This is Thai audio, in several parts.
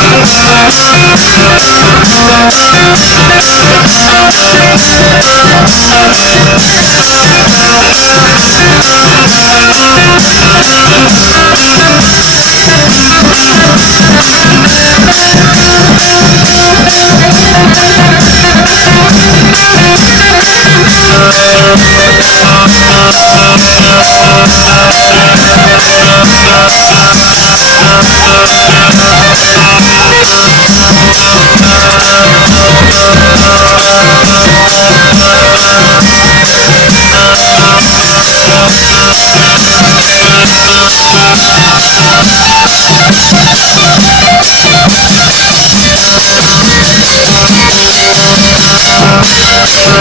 Thank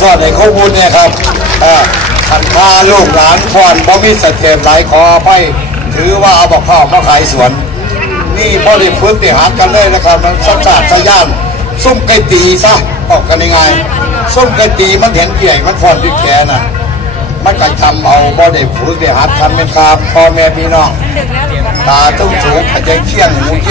สอดในข้อมูลเนี่ยครับขันพาลูกหลานฟอนบ่มีเสถียรหลายขอไปถือว่าเอาบอกข้าวมาขายสวน นี่บ่ได้ฝึกได้หัดกันเลยนะครับมันสัจจะสยานส้มไก่ตีซะออกกันยังไงส้มไก่ตีมันเห็นใหญ่มันฟอนด้วยแขนน่ะมันก็ทำเอาบ่ได้ฝึกได้หัดทำเป็นครับพ่อแม่พี่น้องตาต้องสูงขยันเชี่ยงหมูเชี่ย